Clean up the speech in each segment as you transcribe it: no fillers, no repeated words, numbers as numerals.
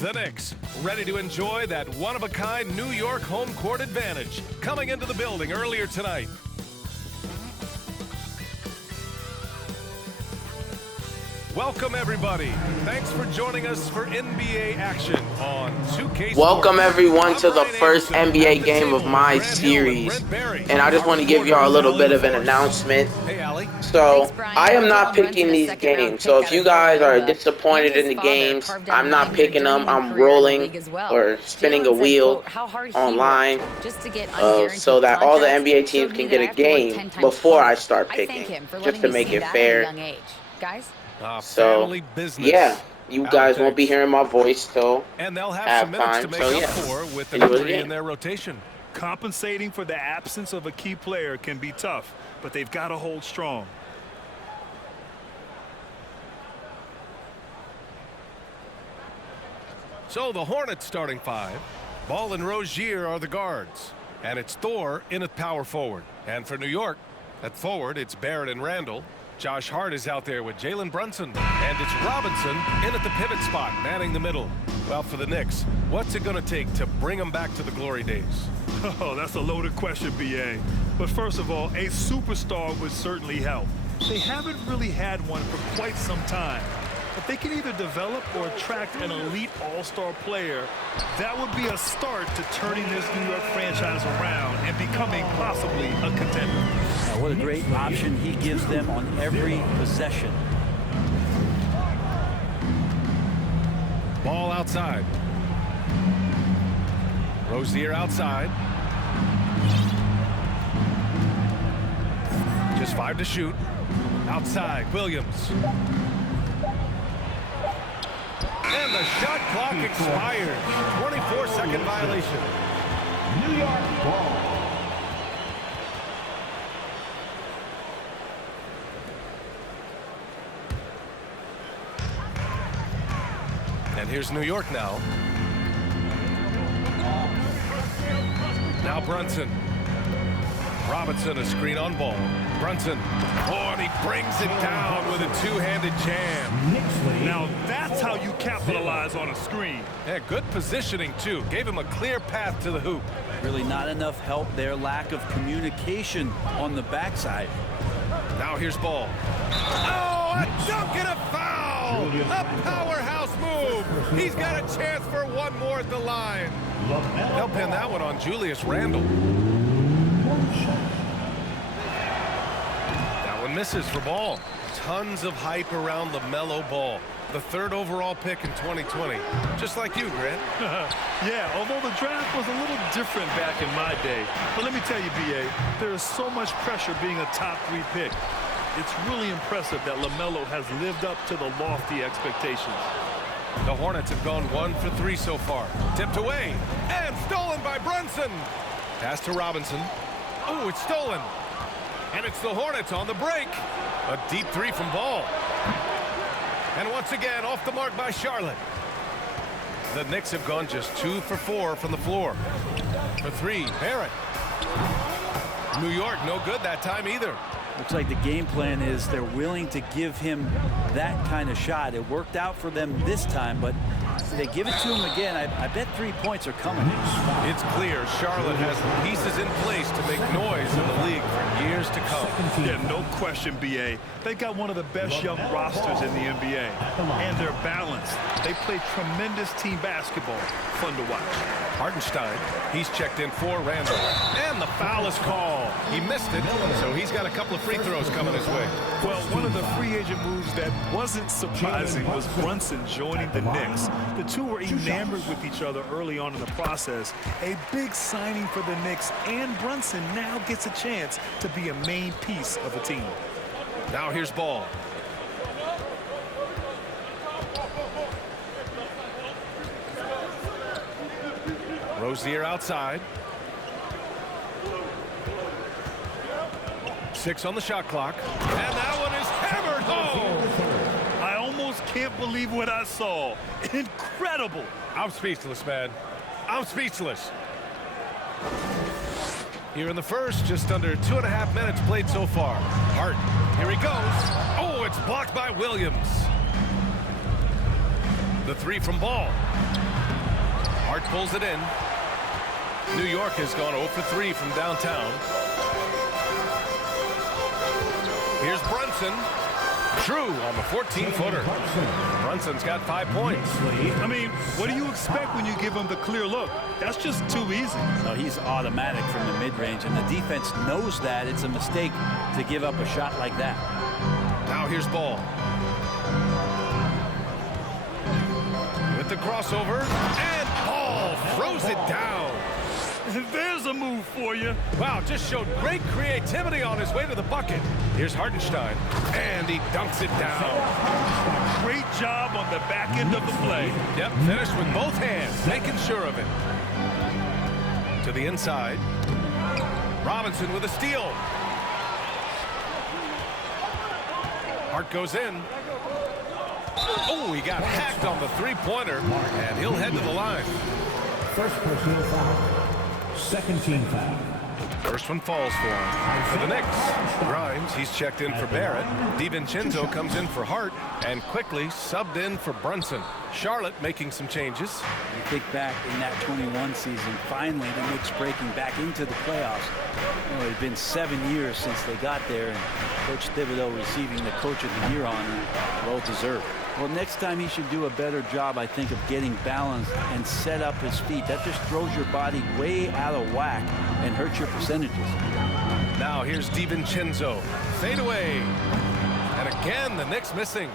The Knicks, ready to enjoy that one-of-a-kind New York home court advantage, coming into the building earlier tonight. Welcome, everybody. Thanks for joining us for NBA action on 2K. Welcome, everyone, to the first NBA game of my series. And I just want to give y'all a little bit of an announcement. So, I am not picking these games. So, if you guys are disappointed in the games, I'm not picking them. I'm rolling or spinning a wheel online so that all the NBA teams can get a game before I start picking, just to make it fair. So, yeah, you guys won't be hearing my voice till halftime. So, yeah, with the three in their rotation. Compensating for the absence of a key player can be tough, but they've got to hold strong. So the Hornets starting five. Ball and Rozier are the guards. And it's Thor in at power forward. And for New York, at forward, it's Barrett and Randall. Josh Hart is out there with Jalen Brunson. And it's Robinson in at the pivot spot, manning the middle. Well, for the Knicks, what's it going to take to bring them back to the glory days? Oh, that's a loaded question, B.A. But first of all, a superstar would certainly help. They haven't really had one for quite some time. If they can either develop or attract an elite all-star player, that would be a start to turning this New York franchise around and becoming possibly a contender. What a great option he gives them on every possession. Ball outside. Rozier outside. Just 5 to shoot. Outside, Williams. And the shot clock expires. 24-second violation. New York ball. And here's New York now. Now Brunson. Robinson, a screen on ball. Brunson. Oh, and he brings it down with a two-handed jam. Now that's how you capitalize on a screen. Yeah, good positioning, too. Gave him a clear path to the hoop. Really not enough help there. Lack of communication on the backside. Now here's Ball. Oh, a dunk and a foul! A powerhouse move. He's got a chance for one more at the line. They'll pin that one on Julius Randle. That one misses for Ball. Tons of hype around the mellow Ball. The 3rd overall pick in 2020. Just like you, Grant. Yeah, although the draft was a little different back in my day. But let me tell you, B.A., there is so much pressure being a top 3 pick. It's really impressive that LaMelo has lived up to the lofty expectations. The Hornets have gone 1 for 3 so far. Tipped away and stolen by Brunson. Pass to Robinson. Oh, it's stolen. And it's the Hornets on the break. A deep 3 from Ball. And once again, off the mark by Charlotte. The Knicks have gone just 2 for 4 from the floor. For 3, Barrett. New York, no good that time either. Looks like the game plan is they're willing to give him that kind of shot. It worked out for them this time, but if they give it to him again, I bet 3 points are coming. It's clear Charlotte has the pieces in place to make noise in the league for years to come. Yeah, no question, B.A. They got one of the best young rosters in the NBA. And they're balanced. They play tremendous team basketball. Fun to watch. Hartenstein, he's checked in for Randall. And the foul is called. He missed it, so he's got a couple of free throws coming his way. Well, one of the free agent moves that wasn't surprising was Brunson joining the Knicks. The two were enamored with each other early on in the process. A big signing for the Knicks, and Brunson now gets a chance to be a main piece of a team. Now here's Ball. Rozier outside. 6 on the shot clock. And that one is hammered home. I almost can't believe what I saw. Incredible. I'm speechless, man. I'm speechless. Here in the first, just under 2.5 minutes played so far. Hart, here he goes. Oh, it's blocked by Williams. The three from Ball. Hart pulls it in. New York has gone 0 for 3 from downtown. Here's Brunson. True on the 14-footer. Brunson's got 5 points. I mean, what do you expect when you give him the clear look? That's just too easy. No, he's automatic from the mid-range, and the defense knows that it's a mistake to give up a shot like that. Now here's Ball. With the crossover, and Ball throws it down. There's a move for you. Wow, just showed great creativity on his way to the bucket. Here's Hartenstein, and he dunks it down. Great job on the back end of the play. Yep, finished with both hands, making sure of it. To the inside. Robinson with a steal. Hart goes in. Oh, he got hacked on the three-pointer, and he'll head to the line. First personal foul. Second team foul. First one falls for him. For the Knicks, Grimes, he's checked in for Barrett. DiVincenzo comes in for Hart, and quickly subbed in for Brunson. Charlotte making some changes. You think back in that 21 season, finally the Knicks breaking back into the playoffs. You know, it had been 7 years since they got there, and Coach Thibodeau receiving the Coach of the Year honor, well deserved. Well, next time he should do a better job, I think, of getting balanced and set up his feet. That just throws your body way out of whack and hurts your percentages. Now here's DiVincenzo. Fade away. And again, the Knicks missing.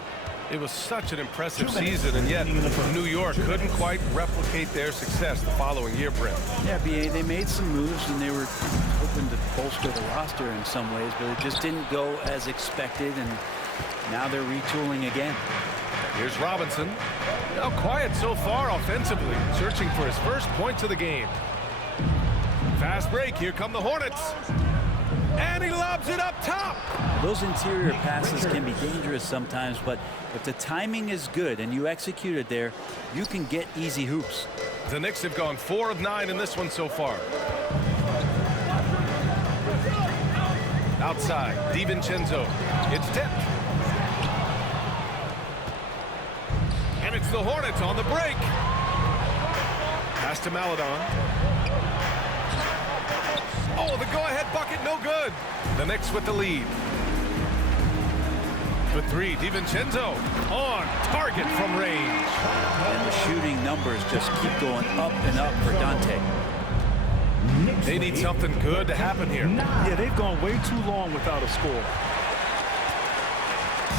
It was such an impressive season, and yet New York couldn't quite replicate their success the following year, Brent. Yeah, BA, they made some moves, and they were hoping to bolster the roster in some ways, but it just didn't go as expected, and now they're retooling again. Here's Robinson. Now quiet so far offensively, searching for his first points of the game. Fast break. Here come the Hornets. And he lobs it up top. Those interior passes can be dangerous sometimes, but if the timing is good and you execute it there, you can get easy hoops. The Knicks have gone 4 of 9 in this one so far. Outside, DiVincenzo. It's tipped. And it's the Hornets on the break. Pass to Maledon. Oh, the go-ahead bucket, no good. The Knicks with the lead. For three, DiVincenzo on target from range. And the shooting numbers just keep going up and up for Dante. They need something good to happen here. Yeah, they've gone way too long without a score.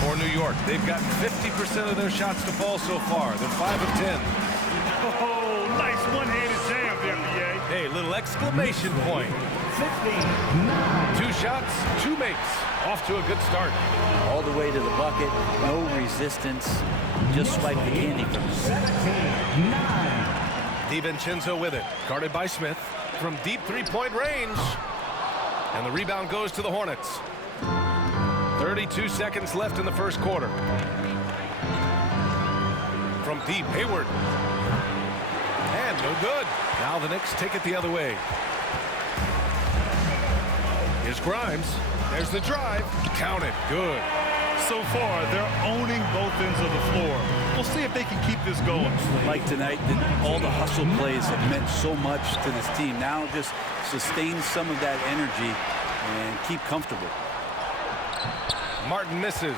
For New York, they've gotten 50% of their shots to fall so far. They're 5 of 10. Oh, nice one-handed jam there, BA. Hey, little exclamation point. 2 shots, 2 makes. Off to a good start. All the way to the bucket, no resistance. Just swipe the candy from him. DiVincenzo with it. Guarded by Smith from deep three-point range. And the rebound goes to the Hornets. 32 seconds left in the first quarter. From deep, Hayward. And no good. Now the Knicks take it the other way. Here's Grimes. There's the drive. Count it. Good. So far, they're owning both ends of the floor. We'll see if they can keep this going. Like tonight, all the hustle plays have meant so much to this team. Now just sustain some of that energy and keep comfortable. Martin misses.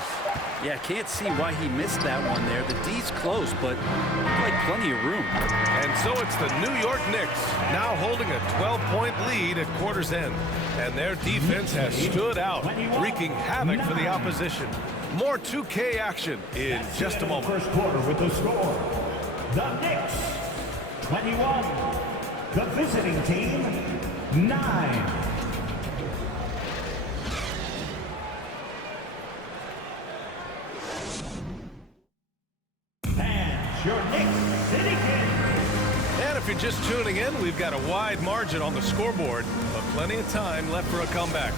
Yeah, can't see why he missed that one there. The D's close, but like plenty of room. And so it's the New York Knicks now holding a 12-point lead at quarter's end. And their defense has stood out, wreaking havoc for the opposition. More 2K action in just a moment. First quarter with the score. The Knicks, 21. The visiting team, 9. Your Knicks City Kings. And if you're just tuning in, we've got a wide margin on the scoreboard, but plenty of time left for a comeback.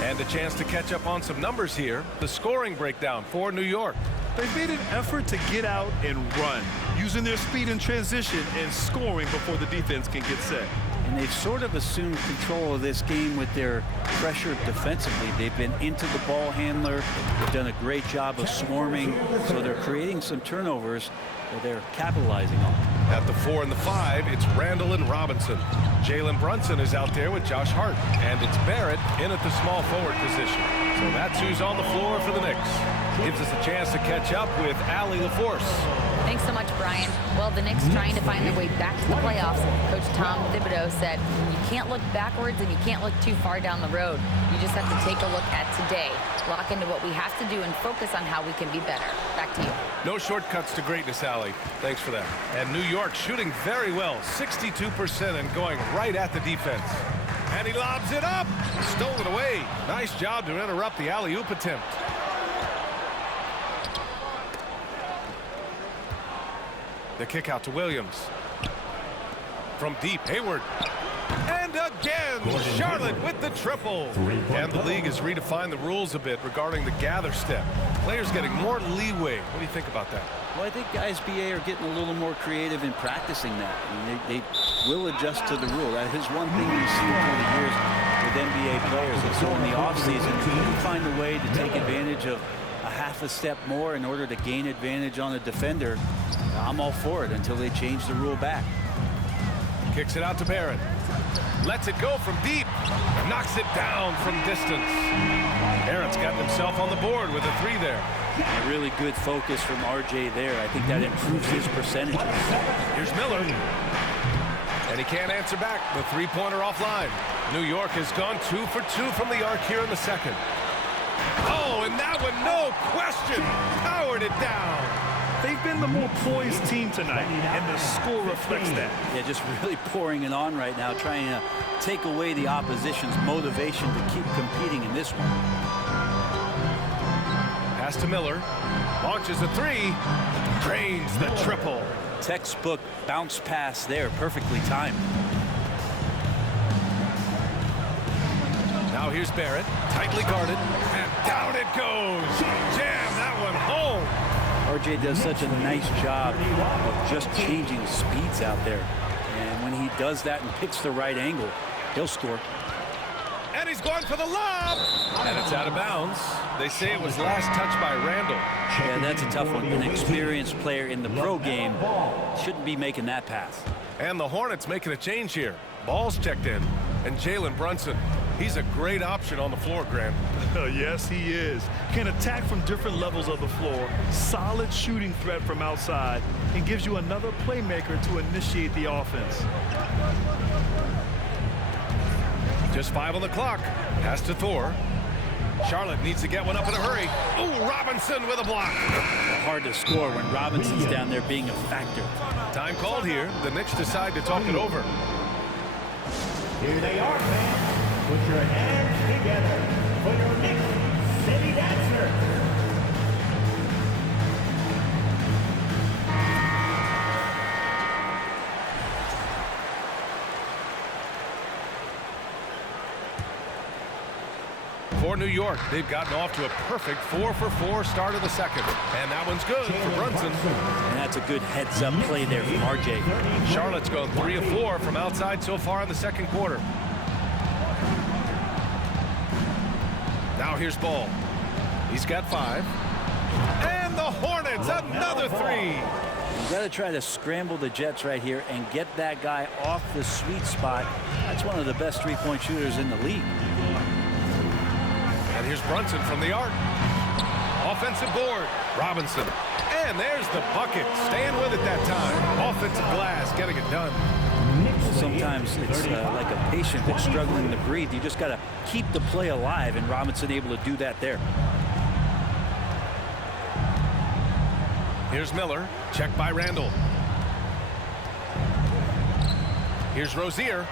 And a chance to catch up on some numbers here. The scoring breakdown for New York. They've made an effort to get out and run, using their speed in transition and scoring before the defense can get set. And they've sort of assumed control of this game with their pressure defensively. They've been into the ball handler. They've done a great job of swarming. So they're creating some turnovers that they're capitalizing on. At the 4 and the 5, it's Randall and Robinson. Jalen Brunson is out there with Josh Hart. And it's Barrett in at the small forward position. So that's who's on the floor for the Knicks. Gives us a chance to catch up with Allie LaForce. Thanks so much, Brian. Well, the Knicks trying to find their way back to the playoffs. Coach Tom Thibodeau said, you can't look backwards and you can't look too far down the road. You just have to take a look at today, lock into what we have to do, and focus on how we can be better. Back to you. No shortcuts to greatness, Allie. Thanks for that. And New York shooting very well, 62% and going right at the defense. And he lobs it up. Stolen away. Nice job to interrupt the alley-oop attempt. The kick out to Williams. From deep, Hayward. And again, Charlotte with the triple. And the league has redefined the rules a bit regarding the gather step. Players getting more leeway. What do you think about that? Well, I think guys BA are getting a little more creative in practicing that. I mean, they will adjust to the rule. That is one thing we've seen through the years with NBA players. And so in the offseason, you find a way to take advantage of a half a step more in order to gain advantage on a defender. I'm all for it until they change the rule back. Kicks it out to Barrett. Lets it go from deep. Knocks it down from distance. Barrett's got himself on the board with a 3 there. A really good focus from RJ there. I think that improves his percentages. Here's Miller. And he can't answer back. The 3-pointer offline. New York has gone 2 for 2 from the arc here in the second. Oh, and that one, no question, powered it down. They've been the more poised team tonight, and the score reflects that. Yeah, just really pouring it on right now, trying to take away the opposition's motivation to keep competing in this one. Pass to Miller. Launches a 3. Drains the triple. Textbook bounce pass there, perfectly timed. Now here's Barrett, tightly guarded, and down it goes. Jam that one home. RJ does such a nice job of just changing speeds out there. And when he does that and picks the right angle, he'll score. And he's going for the lob. And it's out of bounds. They say it was last touched by Randall. Yeah, that's a tough one. An experienced player in the pro game shouldn't be making that pass. And the Hornets making a change here. Ball's checked in. And Jalen Brunson, he's a great option on the floor, Grant. Yes, he is. Can attack from different levels of the floor. Solid shooting threat from outside. And gives you another playmaker to initiate the offense. Just 5 on the clock. Pass to Thor. Charlotte needs to get one up in a hurry. Ooh, Robinson with a block. Hard to score when Robinson's down there being a factor. Time called here. The Knicks decide to talk it over. Here they are, fans. Put your hands together for your Knicks City Dancer. For New York, they've gotten off to a perfect 4-for-4 start of the second. And that one's good for Brunson. And that's a good heads-up play there from RJ. Charlotte's gone 3 of 4 from outside so far in the second quarter. Now here's Ball. He's got 5. And the Hornets, another 3. You got to try to scramble the Jets right here and get that guy off the sweet spot. That's one of the best three-point shooters in the league. And here's Brunson from the arc. Offensive board. Robinson. And there's the bucket. Staying with it that time. Offensive glass, getting it done. Sometimes it's like a patient that's struggling to breathe. You just got to keep the play alive, and Robinson able to do that there. Here's Miller. Checked by Randall. Here's Rozier.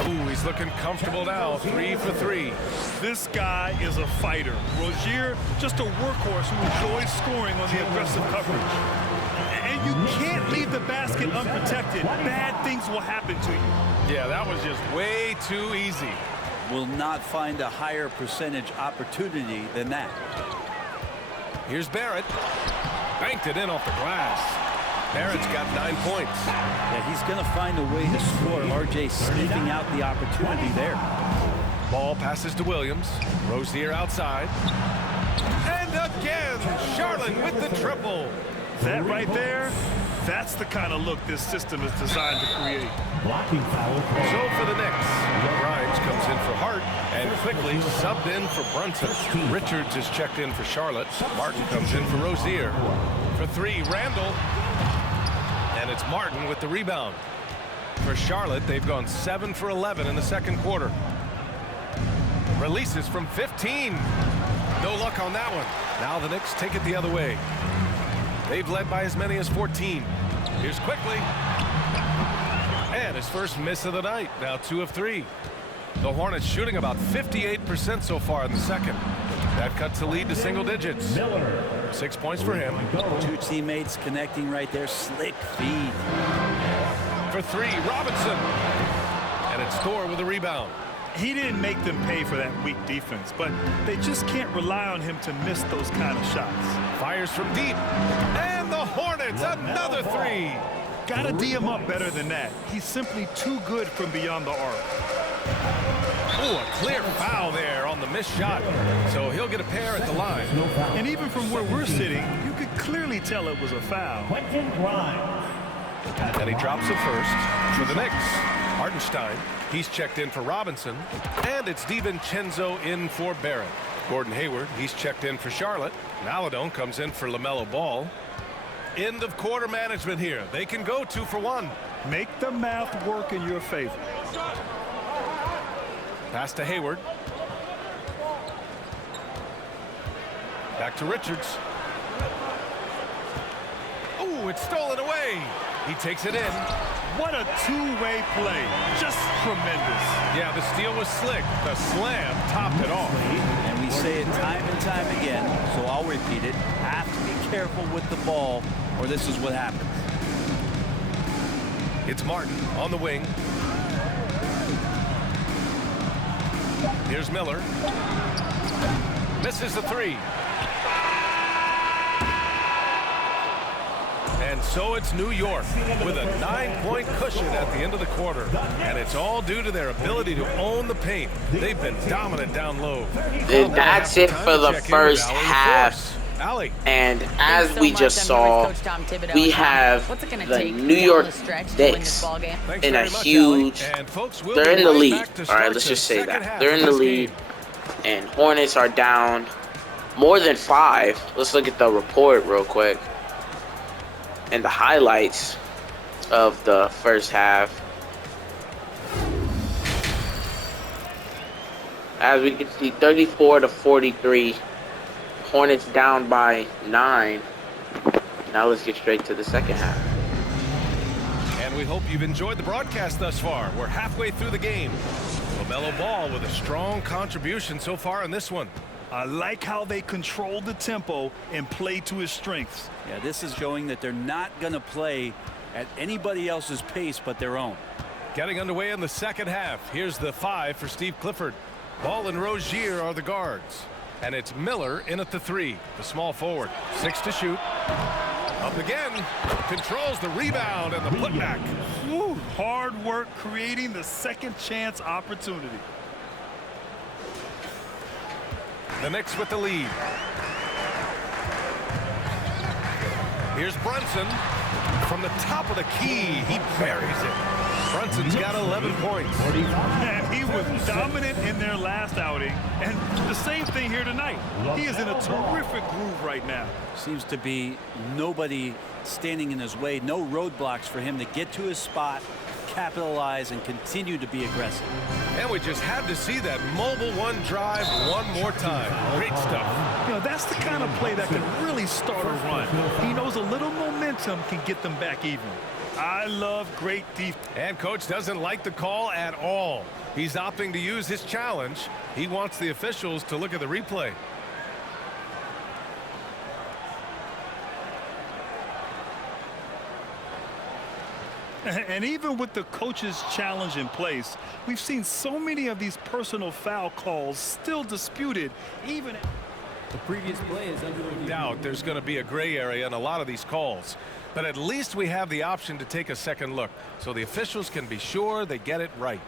Ooh, he's looking comfortable now. 3 for 3. This guy is a fighter. Rozier, just a workhorse who enjoys scoring on the aggressive coverage. And you can't leave the basket unprotected. Bad things will happen to you. Yeah, that was just way too easy. Will not find a higher percentage opportunity than that. Here's Barrett. Banked it in off the glass. Barrett's got 9 points. Yeah, he's going to find a way to score. RJ sniffing out the opportunity there. Ball passes to Williams. Rozier outside. And again, Charlotte with the triple. That right there, that's the kind of look this system is designed to create. Blocking foul. So for the Knicks, Grimes comes in for Hart and quickly subbed in for Brunson. Richards is checked in for Charlotte. Martin comes in for Rozier. For 3, Randall. And it's Martin with the rebound. For Charlotte, they've gone 7 for 11 in the second quarter. Releases from 15. No luck on that one. Now the Knicks take it the other way. They've led by as many as 14. Here's Quickly. And his first miss of the night. Now 2 of 3. The Hornets shooting about 58% so far in the second. That cuts the lead to single digits. 6 points for him. 2 teammates connecting right there. Slick feed. For 3, Robinson. And it's Thor with a rebound. He didn't make them pay for that weak defense, but they just can't rely on him to miss those kind of shots. Fires from deep. And the Hornets, another 3. Gotta D him up better than that. He's simply too good from beyond the arc. Oh, a clear foul there on the missed shot. So he'll get a pair at the line. And even from where we're sitting, you could clearly tell it was a foul. Quentin Grimes. And he drops it first for the Knicks. Hartenstein, he's checked in for Robinson. And it's DiVincenzo in for Barrett. Gordon Hayward, he's checked in for Charlotte. Maladone comes in for LaMelo Ball. End of quarter management here. They can go 2 for 1. Make the math work in your favor. Pass to Hayward. Back to Richards. Oh, it's stolen away. He takes it in. What a two-way play. Just tremendous. Yeah, the steal was slick. The slam topped it off. And we say it time and time again, so I'll repeat it. Have to be careful with the ball, or this is what happens. It's Martin on the wing. Here's Miller. Misses the 3. And so it's New York with a 9-point cushion at the end of the quarter. And it's all due to their ability to own the paint. They've been dominant down low. That's it for the first half. And as we just saw, we have the New York Knicks in a huge, they're in the lead. All right, let's just say that. They're in the lead, and Hornets are down more than 5. Let's look at the report real quick and the highlights of the first half. As we can see, 34 to 43. Hornets down by 9. Now let's get straight to the second half. And we hope you've enjoyed the broadcast thus far. We're halfway through the game. LaMelo Ball with a strong contribution so far in this one. I like how they control the tempo and play to his strengths. Yeah, this is showing that they're not going to play at anybody else's pace but their own. Getting underway in the second half. Here's the 5 for Steve Clifford. Ball and Rozier are the guards. And it's Miller in at the 3, the small forward. 6 to shoot. Up again. Controls the rebound and the putback. Woo, hard work creating the second chance opportunity. The Knicks with the lead. Here's Brunson. From the top of the key, he buries it. Brunson's got 11 points. Man, he was dominant in their last outing, and the same thing here tonight. He is in a terrific groove right now. Seems to be nobody standing in his way, no roadblocks for him to get to his spot, capitalize, and continue to be aggressive. And we just had to see that mobile one drive one more time. Great stuff. You know, that's the kind of play that can really start a run. He knows a little momentum can get them back even. I love great defense. And coach doesn't like the call at all. He's opting to use his challenge. He wants the officials to look at the replay. And even with the coach's challenge in place, we've seen so many of these personal foul calls still disputed even. The previous play is under review. Doubt there's going to be a gray area in a lot of these calls. But at least we have the option to take a second look, so the officials can be sure they get it right.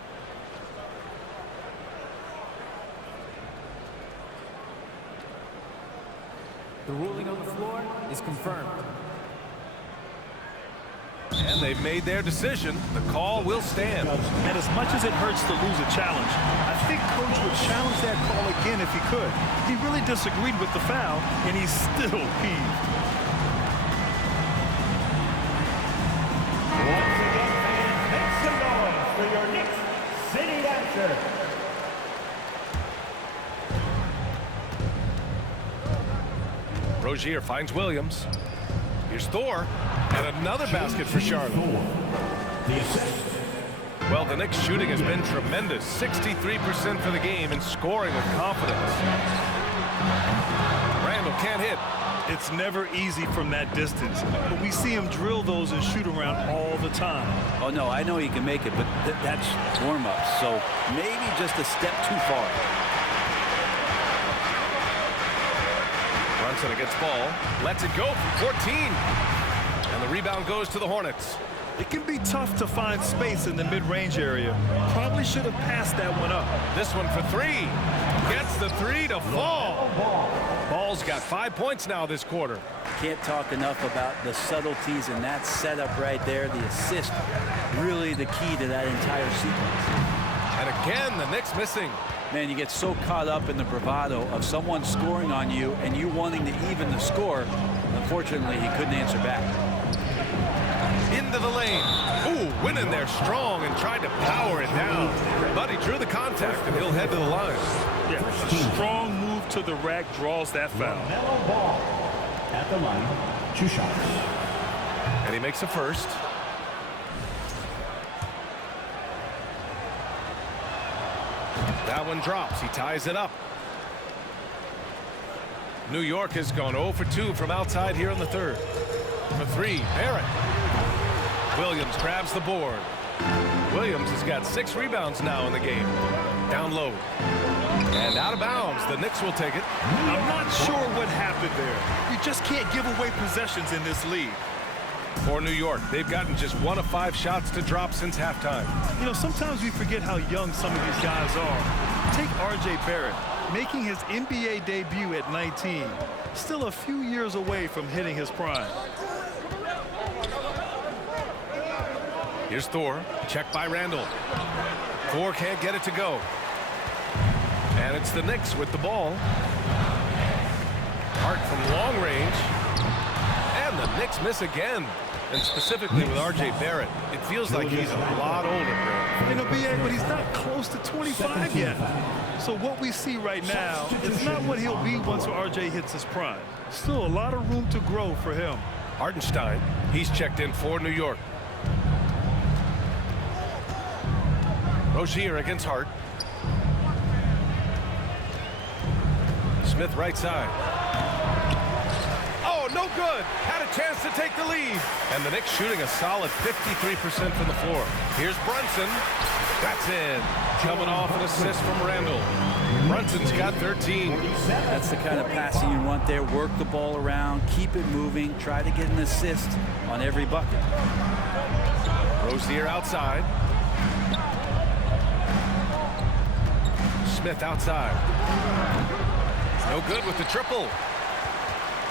The ruling on the floor is confirmed. And they've made their decision. The call will stand. And as much as it hurts to lose a challenge, I think Coach would challenge that call again if he could. He really disagreed with the foul, and he's still peeved. Once again, fans, make some noise for your Knicks City Dancer. Rozier finds Williams. Here's Thor. And another basket for Charlotte. Well, the Knicks shooting has been tremendous. 63% for the game and scoring with confidence. Randall can't hit. It's never easy from that distance, but we see him drill those and shoot around all the time. Oh, no, I know he can make it, but that's warm-up, so maybe just a step too far. Brunson against ball. Lets it go from 14. And the rebound goes to the Hornets. It can be tough to find space in the mid-range area. Probably should have passed that one up. This one for three. Gets the three to fall. Ball's got 5 points now this quarter. Can't talk enough about the subtleties in that setup right there. The assist, really the key to that entire sequence. And again, the Knicks missing. Man, you get so caught up in the bravado of someone scoring on you and you wanting to even the score. Unfortunately, he couldn't answer back. Into the lane. Ooh, went in there strong and tried to power it down. But he drew the contact, and he'll head to the line. Yeah, a strong move to the rack draws that foul. LaMelo Ball at the line, 2 shots. And he makes a first. That one drops. He ties it up. New York has gone 0 for 2 from outside here in the third. For 3, Barrett. Williams grabs the board. Williams has got 6 rebounds now in the game. Down low. And out of bounds. The Knicks will take it. I'm not sure what happened there. You just can't give away possessions in this league. For New York, they've gotten just 1 of 5 shots to drop since halftime. You know, sometimes we forget how young some of these guys are. Take R.J. Barrett, making his NBA debut at 19. Still a few years away from hitting his prime. Here's Thor. Checked by Randall. Thor can't get it to go. And it's the Knicks with the ball. Hart from long range. And the Knicks miss again. And specifically with R.J. Barrett. It feels like he's a lot older, bro. You know, B.A., but he's not close to 25 yet. So what we see right now is not what he'll be once R.J. hits his prime. Still a lot of room to grow for him. Hartenstein, he's checked in for New York. Rozier against Hart. Smith right side. Oh, no good. Had a chance to take the lead. And the Knicks shooting a solid 53% from the floor. Here's Brunson. That's in. Coming off an assist from Randall. Brunson's got 13. That's the kind of passing you want there. Work the ball around, keep it moving, try to get an assist on every bucket. Rozier outside. Smith outside. No good with the triple.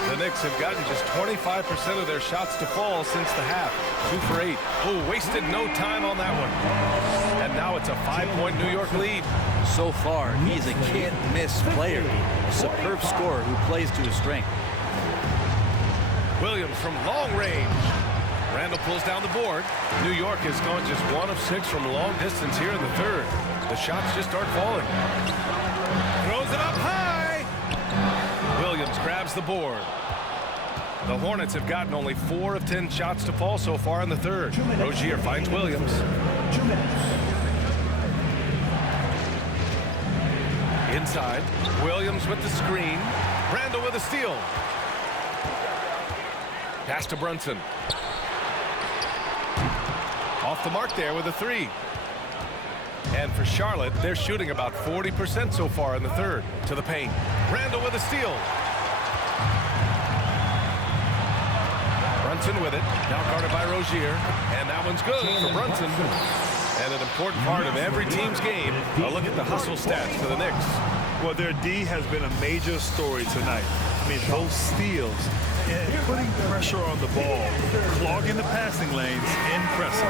The Knicks have gotten just 25% of their shots to fall since the half. 2 for 8. Oh, wasted no time on that one. And now it's a 5-point New York lead. So far, he's a can't-miss player. A superb scorer who plays to his strength. Williams from long range. Randall pulls down the board. New York has gone just 1 of 6 from long distance here in the third. The shots just aren't falling. Throws it up high. Williams grabs the board. The Hornets have gotten only 4 of 10 shots to fall so far in the third. Rozier finds Williams. 2 minutes. Inside. Williams with the screen. Randall with a steal. Pass to Brunson. Off the mark there with a 3. And for Charlotte, they're shooting about 40% so far in the third. To the paint. Randall with a steal. Brunson with it. Now guarded by Rozier. And that one's good for Brunson. And an important part of every team's game. A look at the hustle stats for the Knicks. Well, their D has been a major story tonight. I mean, those steals and putting pressure on the ball, clogging the passing lanes, and pressing.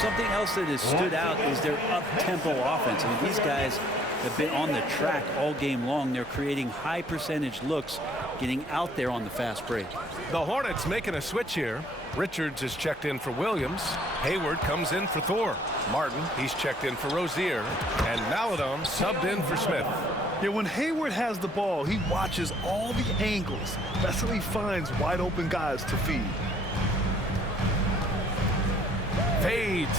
Something else that has stood out is their up-tempo offense. I mean, these guys have been on the track all game long. They're creating high percentage looks, getting out there on the fast break. The Hornets making a switch here. Richards is checked in for Williams. Hayward comes in for Thor. Martin, he's checked in for Rozier. And Maladon subbed in for Smith. Yeah, when Hayward has the ball, he watches all the angles. That's how he finds wide open guys to feed. Fades.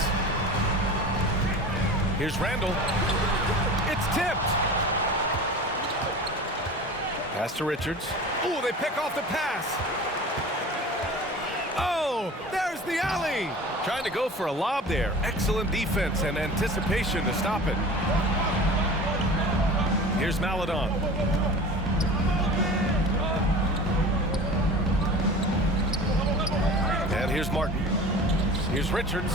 Here's Randall. It's tipped. Pass to Richards. Oh, they pick off the pass. Oh, there's the alley. Trying to go for a lob there. Excellent defense and anticipation to stop it. Here's Maladon. And here's Martin. Here's Richards.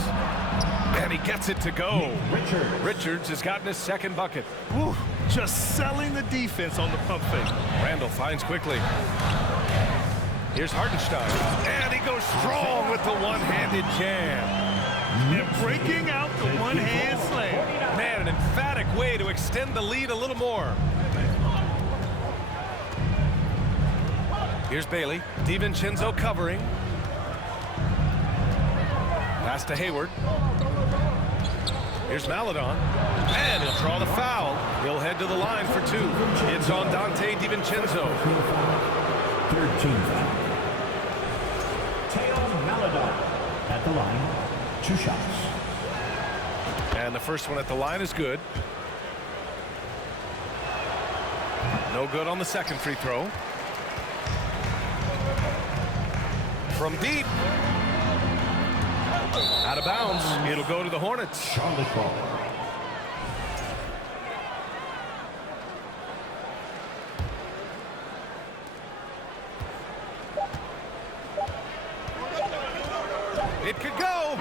And he gets it to go. Richards has gotten his second bucket. Woo, just selling the defense on the pump fake. Randall finds quickly. Here's Hartenstein. And he goes strong with the one-handed jam. And breaking out the one-hand slam. Man, an emphatic way to extend the lead a little more. Here's Bailey. DiVincenzo covering. Pass to Hayward. Here's Maladon. And he'll draw the foul. He'll head to the line for two. It's on Dante DiVincenzo. 13 foul. Teo Maladon at the line. 2 shots. And the first one at the line is good. No good on the second free throw. From deep. Out of bounds. It'll go to the Hornets. Charlotte ball. It could go.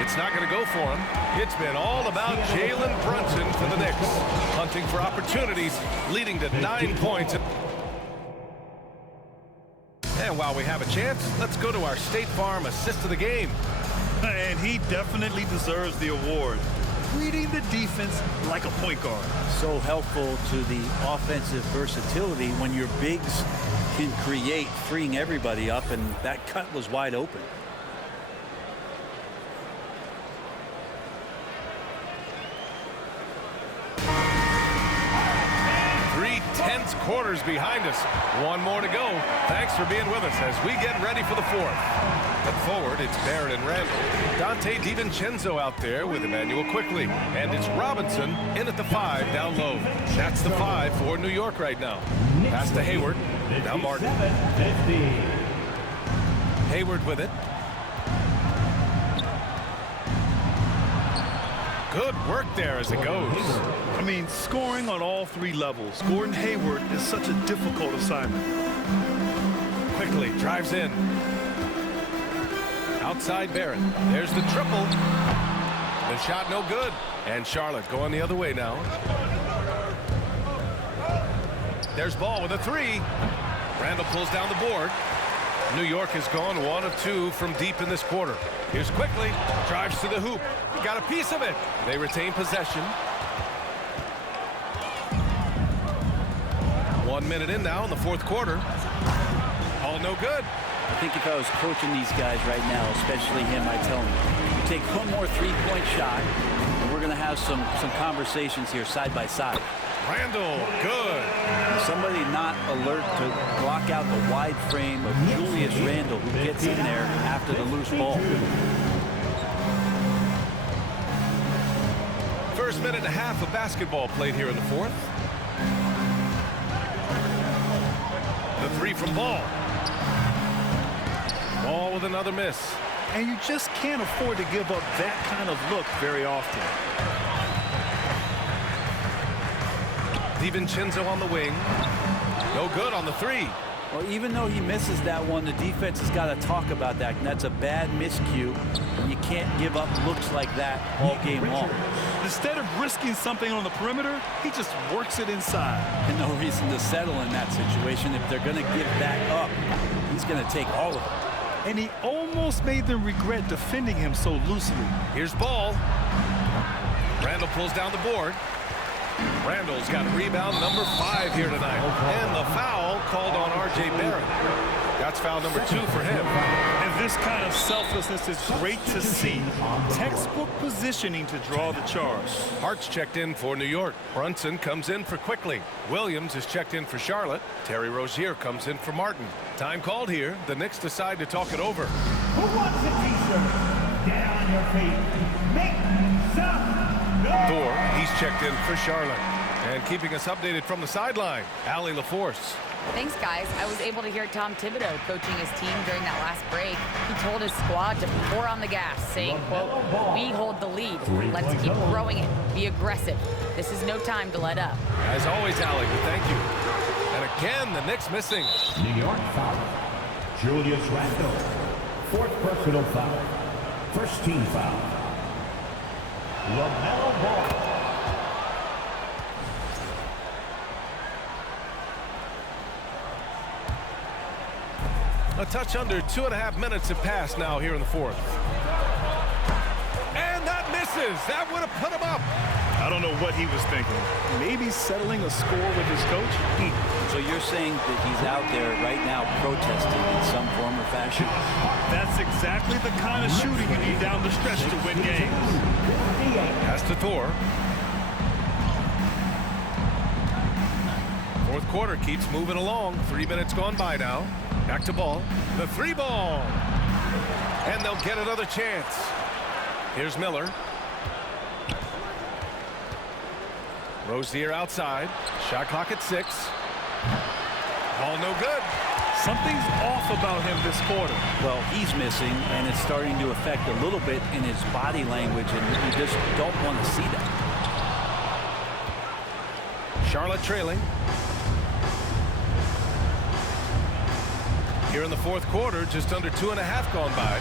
It's not going to go for him. It's been all about Jalen Brunson for the Knicks. Hunting for opportunities, leading to 9 points. And while we have a chance, let's go to our State Farm assist of the game. And he definitely deserves the award. Reading the defense like a point guard. So helpful to the offensive versatility when your bigs can create, freeing everybody up, and that cut was wide open. 3/10 quarters behind us. One more to go. Thanks for being with us as we get ready for the fourth. At forward, it's Barrett and Randall. Dante DiVincenzo out there with Emmanuel quickly. And it's Robinson in at the 5 down low. That's the 5 for New York right now. Pass to Hayward. Now Martin. Hayward with it. Good work there as it goes. I mean, scoring on all 3 levels. Gordon Hayward is such a difficult assignment. Quickly drives in. Outside Barrett. There's the triple. The shot no good. And Charlotte going the other way now. There's Ball with a 3. Randall pulls down the board. New York has gone 1 of 2 from deep in this quarter. Here's quickly. Drives to the hoop. Got a piece of it. They retain possession. 1 minute in now in the fourth quarter. All no good. I think if I was coaching these guys right now, especially him, I'd tell him, you take one more three-point shot, and we're going to have some conversations here side by side. Randall, good. Somebody not alert to block out the wide frame of Julius Randall, who gets in there after the loose ball. First minute and a half of basketball played here in the fourth. The 3 from Ball. Ball with another miss. And you just can't afford to give up that kind of look very often. DiVincenzo on the wing. No good on the 3. Well, even though he misses that one, the defense has got to talk about that. And that's a bad miscue. You can't give up looks like that all game long. Instead of risking something on the perimeter, he just works it inside. And no reason to settle in that situation. If they're going to give that up, he's going to take all of it. And he almost made them regret defending him so loosely. Here's Ball. Randall pulls down the board. Randall's got rebound number 5 here tonight. And the foul called on R.J. Barrett. That's foul number 2 for him. And this kind of selflessness is great to see. Textbook positioning to draw the charge. Hart's checked in for New York. Brunson comes in for Quickly. Williams is checked in for Charlotte. Terry Rozier comes in for Martin. Time called here. The Knicks decide to talk it over. Who wants a t-shirt? Get on your feet. Make some noise. Thor, he's checked in for Charlotte. And keeping us updated from the sideline, Allie LaForce. Thanks, guys. I was able to hear Tom Thibodeau coaching his team during that last break. He told his squad to pour on the gas, saying, quote, "We hold the lead. Let's keep growing it. Be aggressive. This is no time to let up." As always, Allie, we thank you. And again, the Knicks missing. New York foul. Julius Randle. 4th personal foul. First team foul. LaMelo Ball. A touch under 2.5 minutes have passed now here in the 4th. And that misses. That would have put him up. I don't know what he was thinking. Maybe settling a score with his coach? So you're saying that he's out there right now protesting in some form or fashion? That's exactly the kind of shooting you need down the stretch to win games. Pass to Thor. 4th quarter keeps moving along. 3 minutes gone by now. Back to Ball. The 3 ball. And they'll get another chance. Here's Miller. Rozier outside. Shot clock at 6. Ball no good. Something's off about him this quarter. Well, he's missing, and it's starting to affect a little bit in his body language, and you just don't want to see that. Charlotte trailing. Here in the 4th quarter, just under 2.5 gone by.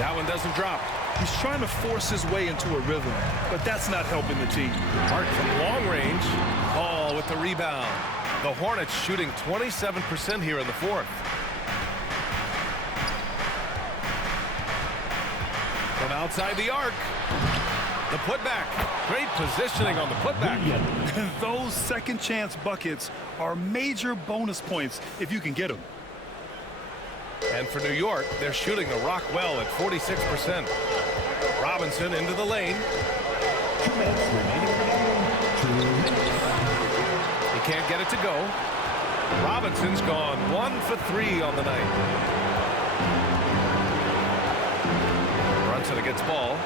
That one doesn't drop. He's trying to force his way into a rhythm, but that's not helping the team. Hart from long range. Ball with the rebound. The Hornets shooting 27% here in the 4th. From outside the arc. The putback. Great positioning on the putback. Those second chance buckets are major bonus points if you can get them. And for New York, they're shooting the rock well at 46%. Robinson into the lane. 2 minutes remaining. 2 minutes. He can't get it to go. Robinson's gone 1 for 3 on the night. Brunson against Ball.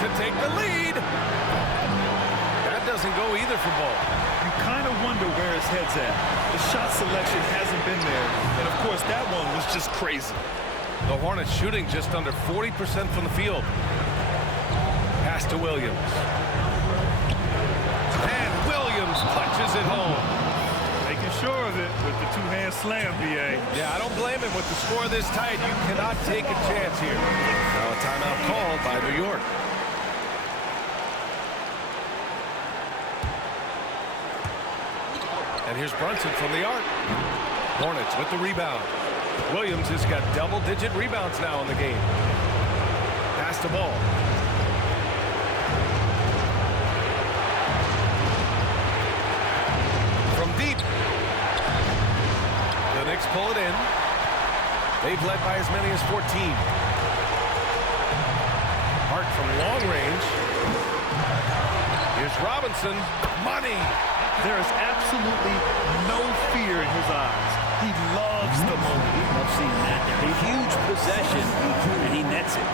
To take the lead. That doesn't go either for Ball. You kind of wonder where his head's at. The shot selection hasn't been there. And, of course, that one was just crazy. The Hornets shooting just under 40% from the field. Pass to Williams. And Williams punches it home. Making sure of it with the 2-hand slam, B.A. Yeah, I don't blame him with the score this tight. You cannot take a chance here. Now a timeout called by New York. And here's Brunson from the arc. Hornets with the rebound. Williams has got double-digit rebounds now in the game. Pass the ball. From deep. The Knicks pull it in. They've led by as many as 14. Hart from long range. Here's Robinson. Money. There is absolutely no fear in his eyes. He loves the moment. I love seeing that. A huge possession, and he nets it.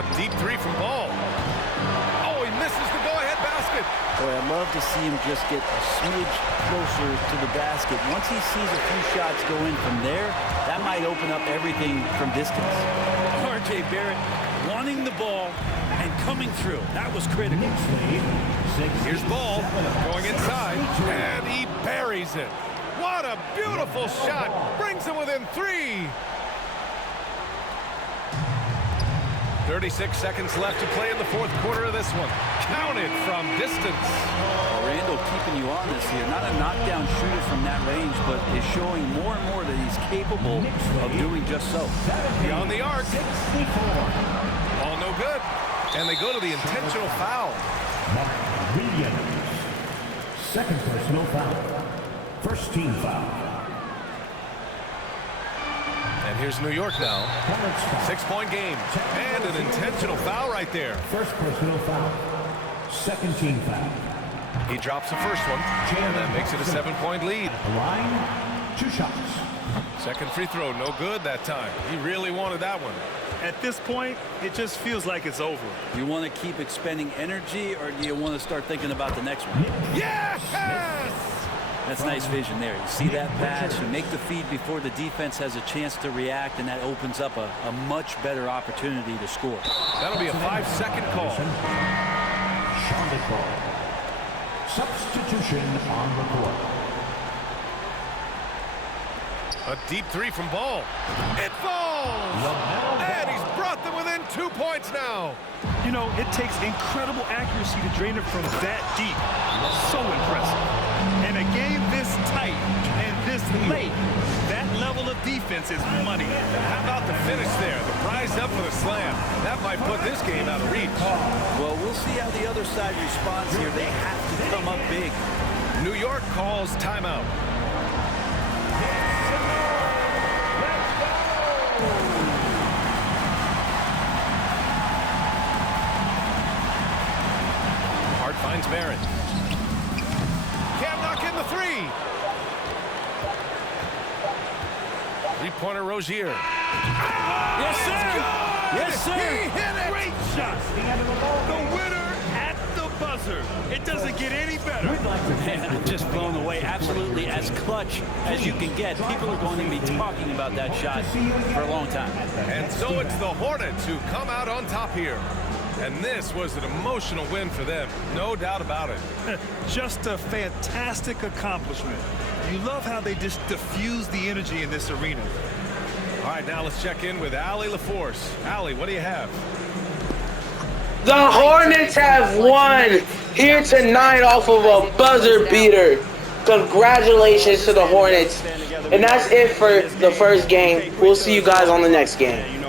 A deep 3 from Ball. Oh, he misses the go-ahead basket. Boy, I'd love to see him just get a smidge closer to the basket. Once he sees a few shots go in from there, that might open up everything from distance. R.J. Barrett wanting the ball and coming through. That was critical. Knicks lead, 6. Here's Ball going inside, and he buries it. What a beautiful shot. Brings him within 3. 36 seconds left to play in the fourth quarter of this one. Counted from distance. Randall keeping you honest here. Not a knockdown shooter from that range, but is showing more and more that he's capable of doing just so. Beyond the arc. All no good. And they go to the intentional foul. Mark Williams. Second personal foul. First team foul. And here's New York now. Hornets foul. 6-point game. And an intentional foul right there. First personal foul. Second team foul. He drops the first one, and that makes it a 7-point lead. The line, 2 shots. Second free throw, no good that time. He really wanted that one. At this point, it just feels like it's over. You want to keep expending energy, or do you want to start thinking about the next one? Yes! That's nice vision there. You see that pass, you make the feed before the defense has a chance to react, and that opens up a much better opportunity to score. That'll be a 5-second call. Charlotte ball. Substitution on the court. A deep 3 from Ball. It falls! And he's brought them within 2 points now. You know, it takes incredible accuracy to drain it from that deep. So impressive. In a game this tight and this late, that level of defense is money. How about the finish there? The prize up for the slam. That might put this game out of reach. Well, we'll see how the other side responds here. They have to come up big. New York calls timeout. Hart finds Barrett. Can't knock in the 3. Three-pointer Rozier. Yes, sir. Yes, sir. He hit it. Great shot. The winner at the buzzer. It doesn't get any better. Man, I'm just blown away. Absolutely as clutch as you can get. People are going to be talking about that shot for a long time. And so it's the Hornets who come out on top here. And this was an emotional win for them. No doubt about it. Just a fantastic accomplishment. You love how they just diffuse the energy in this arena. All right, now let's check in with Allie LaForce. Allie, what do you have? The Hornets have won here tonight off of a buzzer beater. Congratulations to the Hornets. And that's it for the first game. We'll see you guys on the next game.